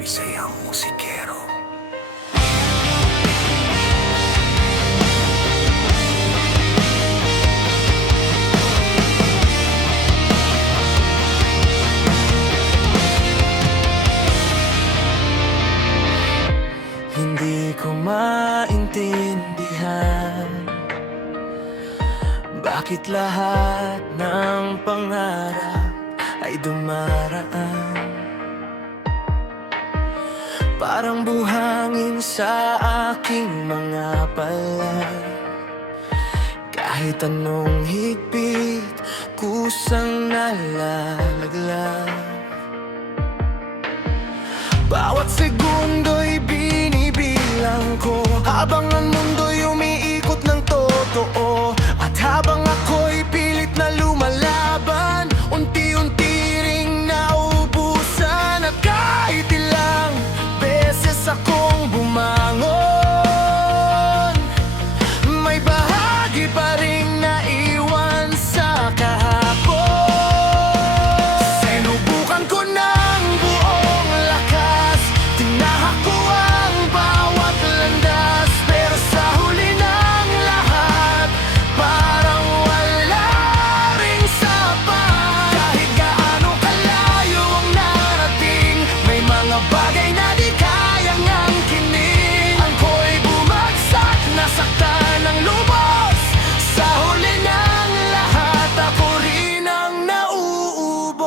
Bisayang musikero. Hindi ko maintindihan bakit lahat ng pangarap ay dumaraan parang buhangin sa aking mga palad. Kahit anong higpit, kusang nalalaglag. Bawat segundo'y binibilang ko habang ang mundo'y umiikot ng totoo. At habang ako'y pilit na lumalaban, unti-unti ring naubusan. At kahit ilang beses akong bumangon, may bahagi pa ring naiwan sa kahapon. Sinubukan ko ng buong lakas, tinahak ko ang bawat landas, pero sa huli ng lahat, parang wala ring sapat. Kahit gaano kalayo ang narating, may mga bagay na di kayang angkinin. Ako'y bumagsak, nasaktan ng lubos. Sa huli ng lahat, ako rin ang nauubos.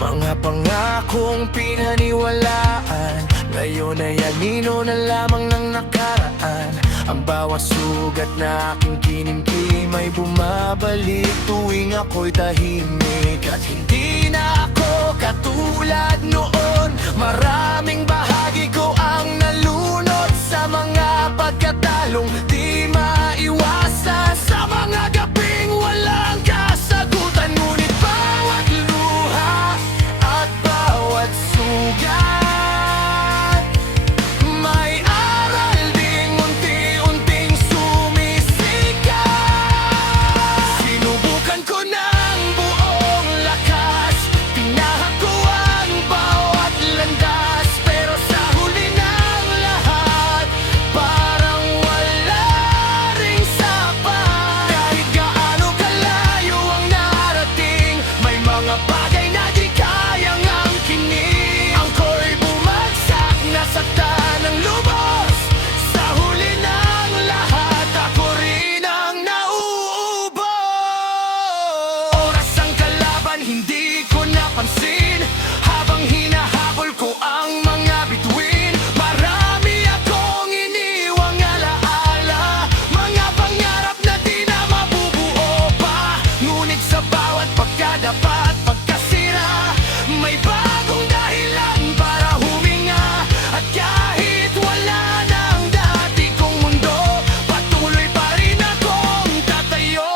Mga pangakong pinaniwalaan, ngayon ay anino na lamang ng nakaraan. Ang bawat sugat na aking kinimkim ay bumabalik tuwing ako'y tahimik. At hindi na ako katulad noon, maraming bahagi ko ang nalunod sa mga pagkatalong di maiwasan. Sa mga gabing walang kasagutan, ngunit bawat luha at bawat sugat may aral ding unti-unting sumisikat. Sinubukan ko ng buong lakas, tinahak ko ang bawat landas, pero sa huli ng lahat, parang wala ring sapat. Kahit gaano kalayo ang narating, may mga bagay na di kayang angkinin. Ako'y bumagsak, nasaktan ng lubos. Sa huli ng lahat, ako rin ang nauubos. Oras ang kalaban, hindi ko napansin, habang hinahabol ko ang mga bituin. Marami akong iniwang alaala, mga pangarap na di na mabubuo pa. Ngunit sa bawat pagkadapat, pagkasira, may bagong dahilan para huminga. At kahit wala ng dati kong mundo, patuloy pa rin akong tatayo.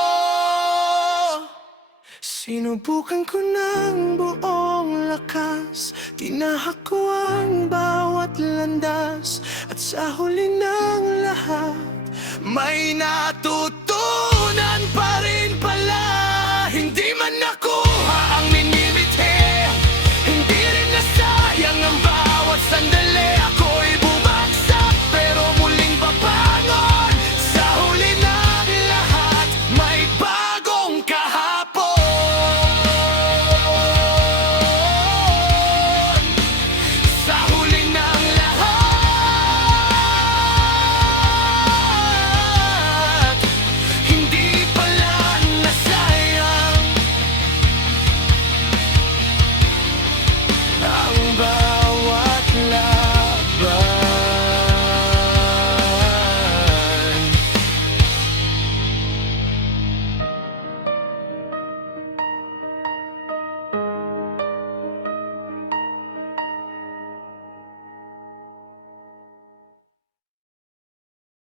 Sinubukan ko ng buong lakas, tinahak ko ang bawat landas, at sa huli ng lahat, may natutunan pa rin